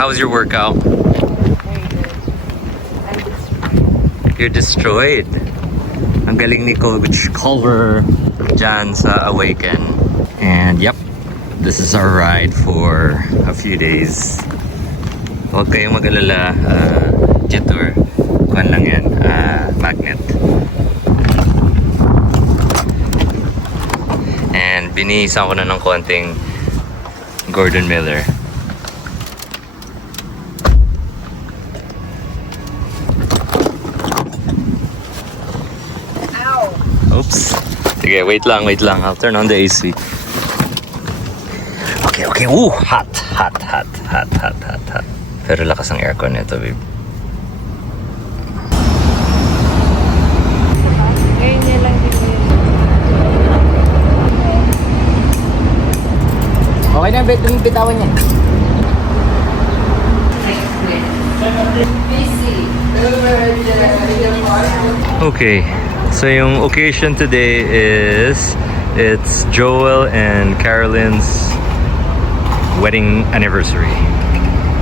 How was your workout? Very good. I'm destroyed. You're destroyed. Ang galing ni Coach Culver dyan sa Awaken. And yep, this is our ride for a few days. Huwag kayong mag-alala, Jetour. Kuhan lang yan, magnet. And binihisan ko na ng konting Gordon Miller. Oops. Sige, wait lang. I'll turn on the AC. Okay. Ooh, hot. Pero lakas ang aircon nito, babe. Ngayon niya lang din yun. Okay na, bitawan niya. Okay, so yung occasion today is it's Joel and Carolyn's wedding anniversary.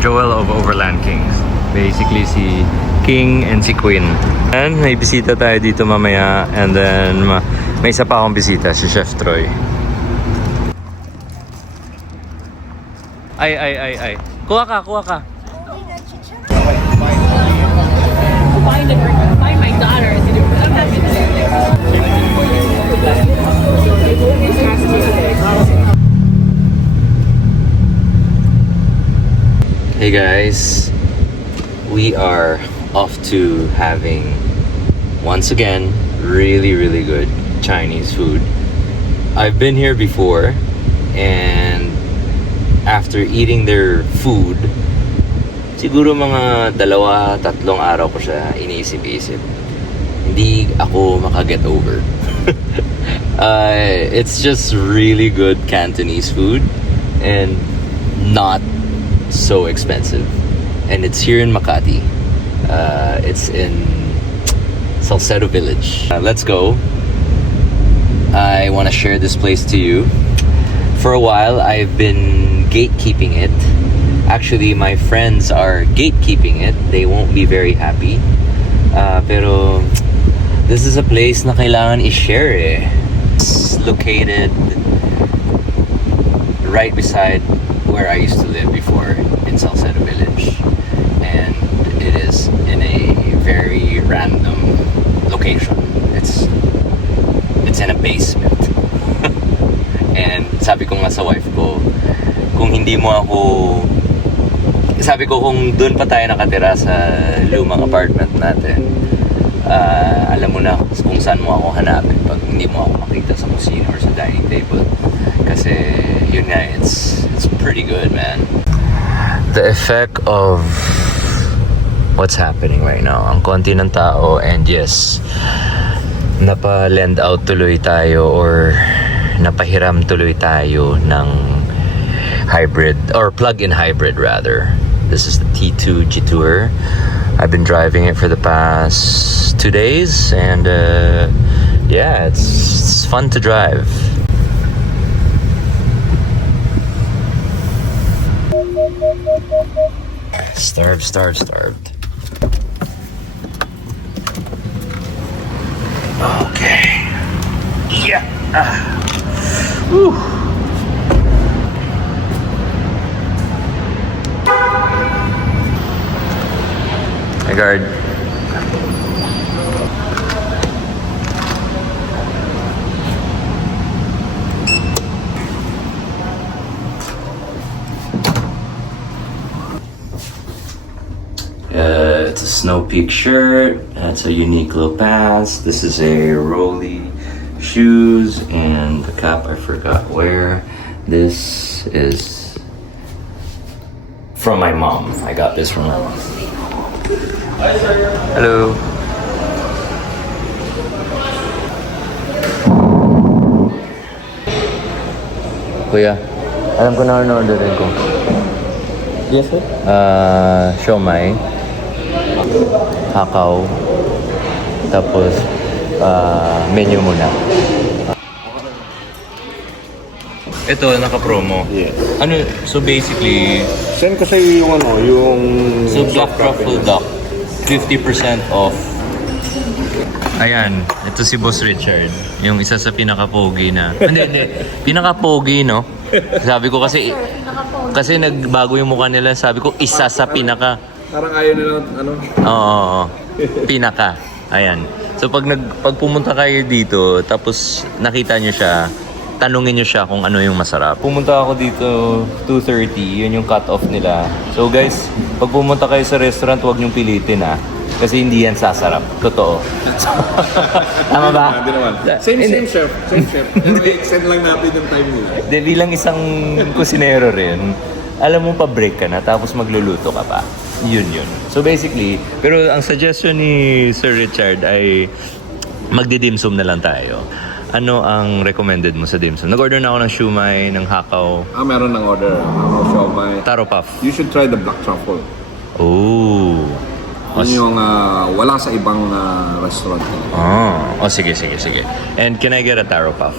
Joel of Overland Kings. Basically si King and si Queen. And may bisita tayo dito mamaya, and then may isa pa akong bisita, si Chef Troy. Ay. Kuha ka. Find my daughter. I'm happy to Hey guys, we are off to having, once again, really good Chinese food. I've been here before, and after eating their food, siguro mga 2-3 araw ko siya iniisip-isip. Hindi ako makaget over. It's just really good Cantonese food and not so expensive. And it's here in Makati. It's in Salcedo Village. Let's go. I want to share this place to you. For a while, I've been gatekeeping it. Actually, my friends are gatekeeping it. They won't be very happy. Pero this is a place na kailangan i-share eh. It's located right beside where I used to live before in Salcedo Village. And it is in a very random location. It's in a basement. And sabi ko nga sa wife ko, kung hindi mo ako, sabi ko kung doon pa tayo nakatira sa lumang apartment natin, alam mo na kung saan mo ako hanapin pag hindi mo ako makita sa kusina or sa dining table. Kasi yun nga, it's pretty good, man. The effect of what's happening right now, ang konti ng tao, and yes, napa-lend out tuloy tayo or napahiram tuloy tayo ng hybrid or plug-in hybrid rather. This is the T2 Jetour. I've been driving it for the past 2 days, and yeah, it's fun to drive. Starved. Okay. Yeah. Whew. Hey, guard. It's a Snow Peak shirt. That's a Uniqlo pants. This is a Rolly shoes, and the cap I forgot where. This is from my mom. I got this from my mom. Hello. Kuya, alam ko na orderin ko. Yes, sir? Siomai, hakaw, tapos menu muna. Ito, naka-promo. Yes. Ano, so basically, Send ko sa iyo yung yung... so Black Truffle Duck, 50% off. Ayan, ito si Boss Richard. Yung isa sa pinaka-pogi na... Hindi. Pinaka-pogi, no? Sabi ko kasi nagbago yung mukha nila. Sabi ko, isa sa pinaka... Parang ayaw nila, ano? Oo. Pinaka. Ayan. So pag pumunta kayo dito, tapos nakita nyo siya, tanungin nyo siya kung ano yung masarap. Pumunta ako dito 2:30, yun yung cut-off nila. So guys, pag pumunta kayo sa restaurant, huwag nyong pilitin kasi hindi yan sasarap. Totoo. Tama ba? Hindi naman. Same chef. Pero i-extend lang natin yung time nila. De, bilang isang kusinero rin, alam mo pa break ka na tapos magluluto ka pa. Yun. So basically, pero ang suggestion ni Sir Richard ay magdi-dimsum na lang tayo. Ano ang recommended mo sa dimsum? Nag-order na ako ng shumai, ng hakaw, Meron ng order. Siomai. taro puff. You should try the black truffle. Oh. Yun yung wala sa ibang restaurant. Sige. And can I get a taro puff?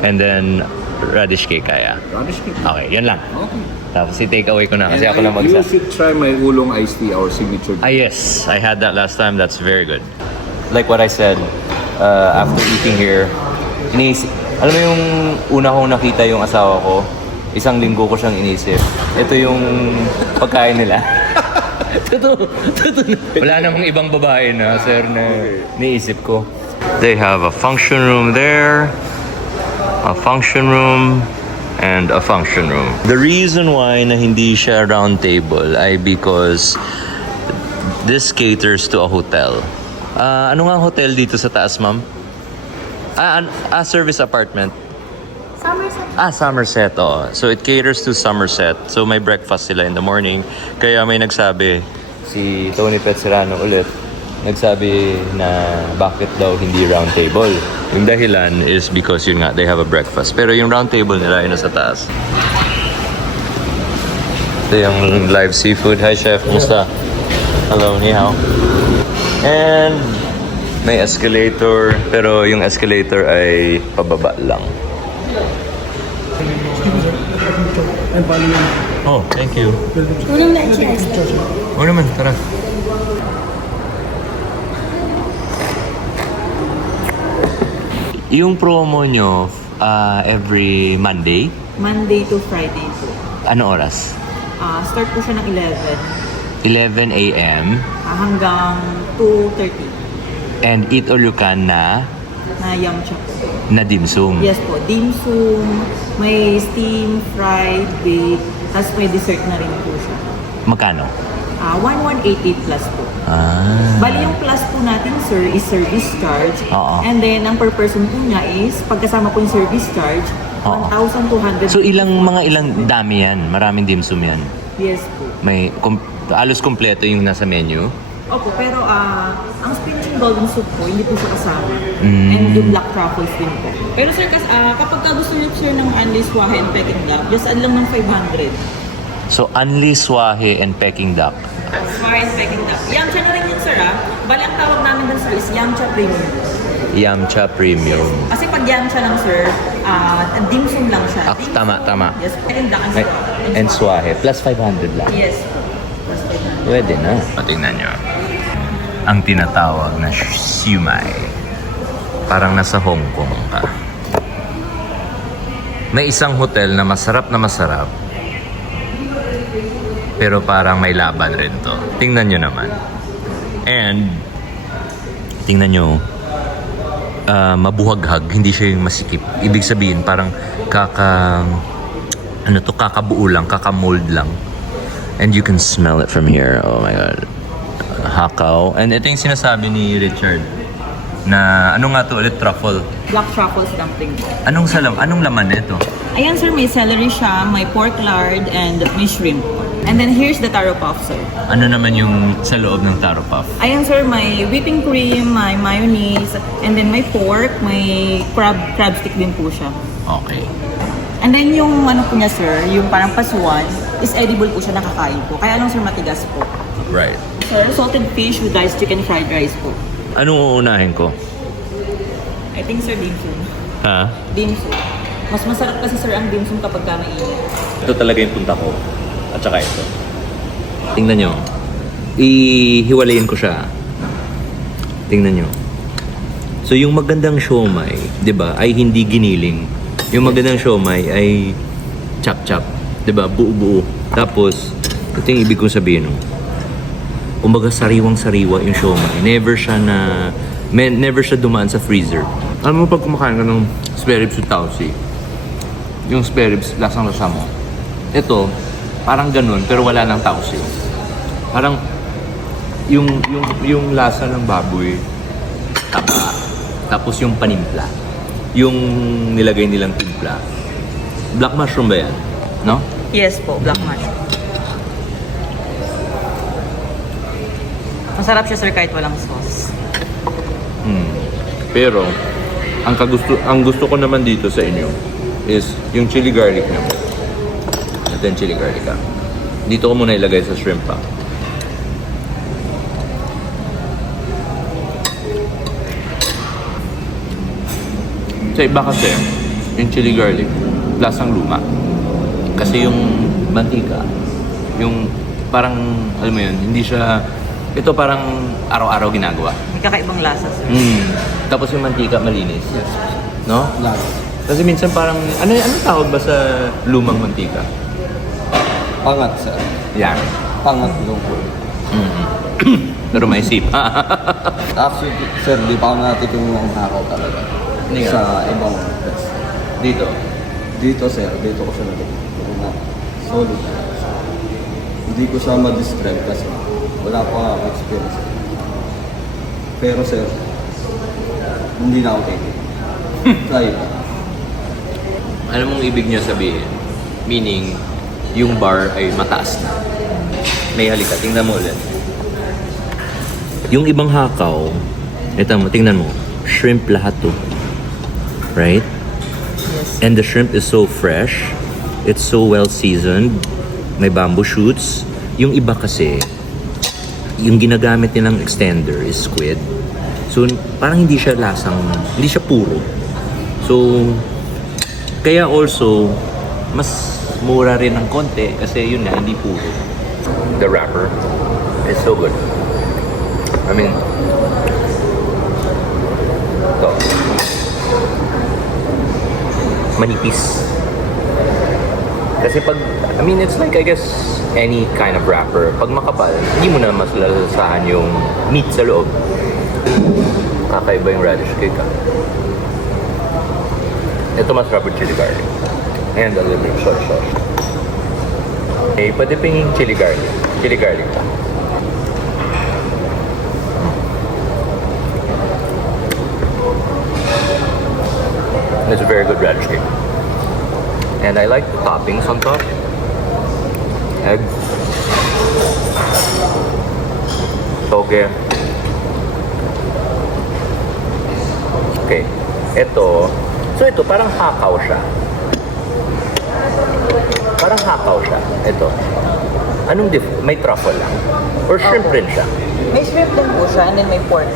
And then radish cake kaya? Radish cake. Okay, yun lang. Okay. Tapos i-take away ko na kasi ako lang You magsa. should try my ulong iced tea, our signature. Yes, I had that last time. That's very good. Like what I said, after eating here, alam mo yung una kong nakita yung asawa ko, isang linggo ko siyang inisip. Ito yung pagkain nila. Totoo. Wala namang ibang babae na, sir, na niisip ko. They have a function room there, a function room, and a function room. The reason why na hindi siya round table ay because this caters to a hotel. Ano nga hotel dito sa taas, ma'am? Service apartment. Somerset. Somerset, oh. So it caters to Somerset. So may breakfast sila in the morning. Kaya may nagsabi, si Tony Petzerano ulit, nagsabi na bakit daw hindi round table. Yung dahilan is because yun nga, they have a breakfast. Pero yung round table nila ay nasa taas. Ito yung live seafood. Hi, chef. Kumusta? Hello, ni hao. And may escalator, pero yung escalator ay pababa lang. Oh, thank you. Oo naman, tara. Yung promo nyo, every Monday, Monday to Friday po. ano oras? Start po siya ng 11 a.m. hanggang 2:30 and eat all you can na yum cha po. dimsum. Yes po, dim sum, may steam, fried, baked, tapos may dessert na rin po siya. Magkano? 1188 plus po. Bali yung plus po natin, sir, is service charge. Oo. And then, ang per person po niya is, pagkasama po yung service charge, Oo. 1,200. So ilang dami yan? Maraming dimsum yan. Yes po. May halos kompleto yung nasa menu. Opo, pero ang spinach golden soup po, hindi po siya kasama. And yung black truffles din po. Pero sir, kapag gusto niyo sir ng Anli Swahe and Peking Duck, just add lang ng 500. So Anli Swahe and Peking Duck. Swahe and Peking Duck. Yamcha na rin yun sir Bali ang tawag namin dun sir is Yamcha Premium. Yamcha Premium. Kasi pag Yamcha lang sir, dim sum lang siya. Dim sum, Tama. Yes, Peking Duck And Swahe. Plus 500 lang. Yes. Plus 500. Pwede na. Patingnan nyo. Ang tinatawag na siumai. Parang nasa Hong Kong ka. May isang hotel na masarap, pero parang may laban rin to. Tingnan nyo naman. And, tingnan nyo, mabuhaghag, hindi siya yung masikip. Ibig sabihin, parang kakabuo lang, kakamold lang. And you can smell it from here. Oh my God. Hakaw. And ito yung sinasabi ni Richard na ano nga to ulit, truffle. Black truffles dumpling po. Anong laman nito? Ayan sir, may celery siya, may pork lard, and may shrimp. And then here's the taro puff sir. Ano naman yung sa loob ng taro puff? Ayan sir, may whipping cream, may mayonnaise, and then may pork, may crab stick din po siya. Okay. And then yung ano po niya sir, yung parang pasuan, is edible po siya, nakakain po. Kaya lang sir, matigas po. Right. Sir, salted fish with diced chicken fried rice po. Anong uunahin ko? I think sir, dim sum. Ha? Dim sum. Mas masarap kasi sir ang dim sum kapag mainit. Ito talaga yung punta ko. At saka ito. Tingnan nyo. Ihiwalayin ko siya. Tingnan nyo. So yung magandang siomai, 'di ba, ay hindi giniling. Yung magandang siomai ay chop-chop, 'di ba? Buo-buo. Tapos ito yung ibig kong sabihin, no. Kumbaga sariwang-sariwa yung siomai. Never siya dumaan sa freezer. Alam mo pag kumakain ka ng spare ribs with tausi, yung spare ribs lasang-lasa mo. Ito, parang ganun pero wala nang tausi. Parang yung lasa ng baboy, taba. Tapos yung panimpla. Yung nilagay nilang timpla. Black mushroom ba yan? No? Yes po, black mushroom. Masarap siya sir kahit walang sauce. Pero, ang gusto ko naman dito sa inyo is yung chili garlic nyo. Ito yung chili garlic, Dito ko muna ilagay sa shrimp, Sa iba kasi, yung chili garlic, lasang luma. Kasi yung mantika, yung parang, alam mo yun, hindi siya, ito parang araw-araw ginagawa. May kakaibang lasa sir. Tapos yung mantika malinis. No? Last. Kasi minsan parang, anong tawag ba sa lumang mantika? Pangat, sir. Yan. Pangat lungkol. Pero may sip. Actually, sir, di pa ako natikim ng hakaw talaga. Hindi nga. Sa ibang place. Dito. Dito, sir, dito ko siya natikim. Na solid. Hindi ko siya ma-describe kasi wala pa nga ako experience. Pero, sir, hindi na ako tikim. Try it. Ano mong ibig niya sabihin? Meaning, yung bar ay mataas na. May halika, tingnan mo ulit. Yung ibang hakaw, ito mo, tingnan mo, shrimp lahat to. Right? Yes. And the shrimp is so fresh. It's so well seasoned. May bamboo shoots. Yung iba kasi, yung ginagamit nilang extender is squid. So, parang hindi siya lasang, hindi siya puro. So, kaya also, mas mura rin ng konti kasi yun na, hindi puro. The wrapper is so good. I mean, ito. Manipis. Kasi pag, I mean, it's like, I guess, any kind of wrapper. Pag makapal, hindi mo na mas lalasahan yung meat sa loob. Kakaiba yung radish cake, Ito masarap with chili garlic. And a little bit of soy sauce. Okay, pwede pingin chili garlic. Chili garlic pa. It's a very good radish cake. And I like the toppings on top. Egg. Toge. Okay. Ito. So ito, parang hakaw siya. Parang hakaw siya. Ito. Anong may truffle lang? Or shrimp rin siya? May shrimp din po siya and then may pork.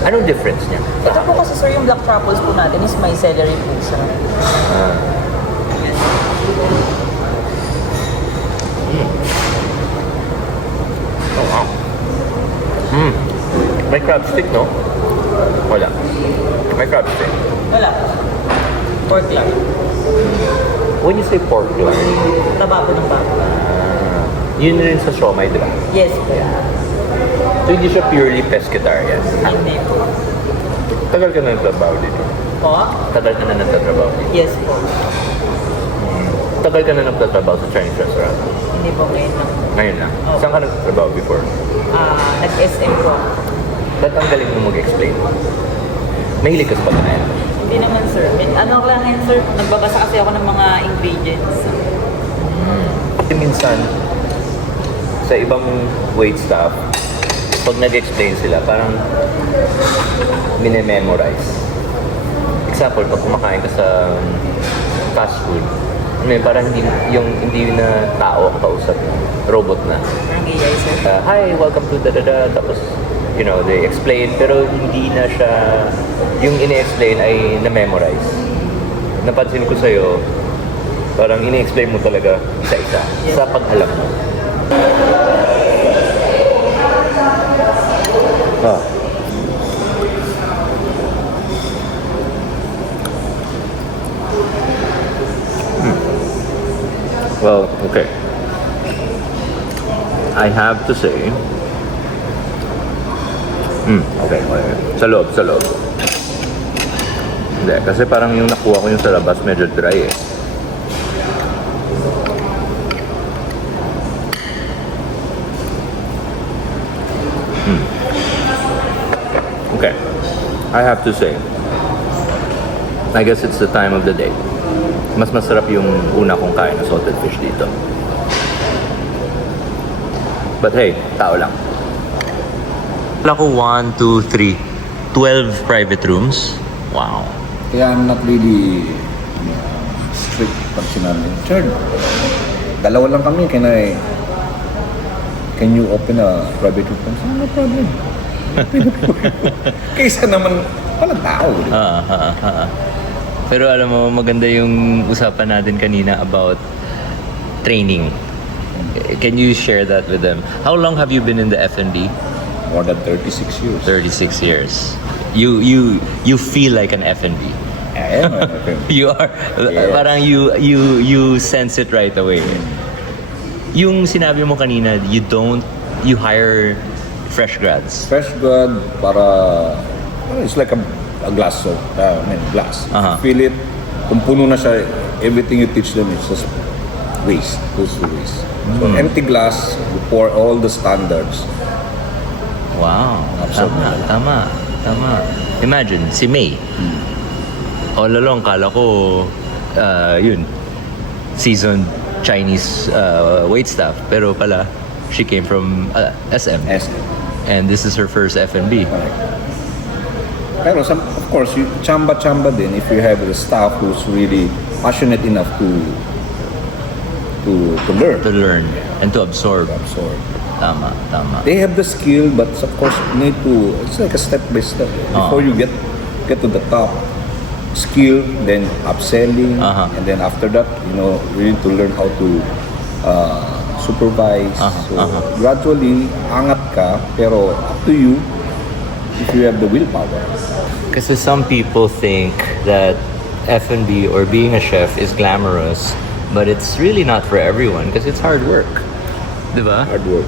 Anong difference niya? Ito po kasi sir yung black truffles po natin is may celery po siya. Oh, wow. May crab stick, no? Wala. May crab stick. Wala. Pork lang. When you say pork lang, Taba po ng baka. yun rin sa siomai, di ba? Yes po. So hindi siya purely pescatarian. Hindi po. Tagal ka na nagtatrabaho dito. Po? Tagal ka na nagtatrabaho dito. Yes po. Tagal ka na nagtatrabaho sa Chinese restaurant. Hindi po ngayon lang. Ngayon lang. Oh. Saan ka nagtatrabaho before? Nag-SM po. Ba't ang galing mo mag-explain? Mahilig ka sa pagkain. Hindi naman sir. Ano lang yan sir, nagbabasa kasi ako ng mga ingredients. Kasi minsan, sa ibang wait staff, pag nag-explain sila, parang minememorize. Example, pag kumakain ka sa fast food, parang hindi na tao ang kausap, robot na. Parang AI sir. Hi, welcome to da-da-da. Tapos, you know, they explain, pero hindi na siya, yung ine-explain ay na-memorize. napansin ko sa'yo, parang ini-explain mo talaga isa-isa sa pag-alam mo. Ah. Well, okay. I have to say, okay. Sa loob. Hindi, kasi parang yung nakuha ko yung sa labas medyo dry eh. Okay. I have to say, I guess it's the time of the day. Mas masarap yung una kong kain na salted fish dito. But hey, tao lang. Wala ko 1, 2, 3, 12 private rooms. Wow. Kaya I'm not really strict pag sinabi. Sure, dalawa lang kami, can you open a private room? No problem. Kaysa naman, walang tao. Pero alam mo, maganda yung usapan natin kanina about training. Can you share that with them? How long have you been in the F&B? More than 36 years. 36 years. You feel like an F&B. I am an F&B. You are parang you sense it right away. Yung sinabi mo kanina, you hire fresh grads. Fresh grad, it's like a glass of, glass. Fill it, kung puno na siya, everything you teach them is just waste, goes to waste. So empty glass, you pour all the standards. Wow. Absolutely. Tama. Imagine, si May. All along, kala ko, yun, seasoned Chinese waitstaff. Pero pala, she came from SM. And this is her first F&B. Pero of course, you chamba din if you have the staff who's really passionate enough to learn. To learn and to absorb. Tama. They have the skill, but of course, you need to. It's like a step by step. Before you get to the top, skill, then upselling, and then after that, you need to learn how to supervise. Gradually, angat ka, pero up to you if you have the willpower. Kasi some people think that F&B or being a chef is glamorous, but it's really not for everyone because it's hard work. Diba? Hard work.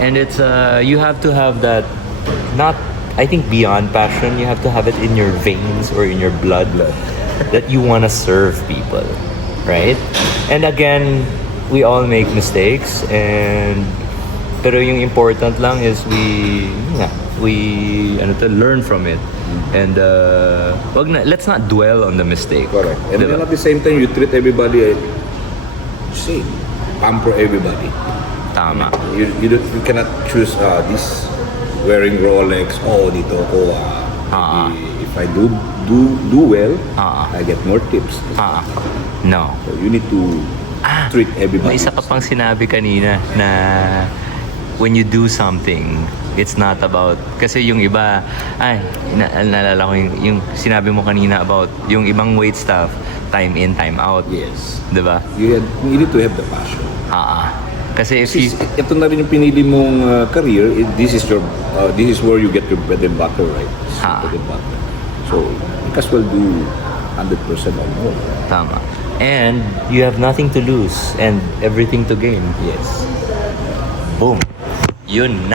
And it's you have to have that, not, I think beyond passion, you have to have it in your veins or in your blood that you want to serve people, right? And again, we all make mistakes, pero yung important lang is we learn from it. And let's not dwell on the mistake. Correct. And Diba? then at the same time, you treat everybody same. Pamper everybody. Tama. You cannot choose this wearing Rolex. Dito ako. If I do well, I get more tips. No. So you need to treat everybody. May isa ka pang sinabi kanina na when you do something, it's not about, kasi yung iba, naalala ko yung sinabi mo kanina about yung ibang waitstaff, time in, time out. Yes. Diba? You need to have the passion. Kasi if you... Ito na rin yung pinili mong career. This is where you get your bread and butter, right? Bread and butter. So, you as well do 100% or more. Tama. And you have nothing to lose and everything to gain. Yes. Boom. Yun na.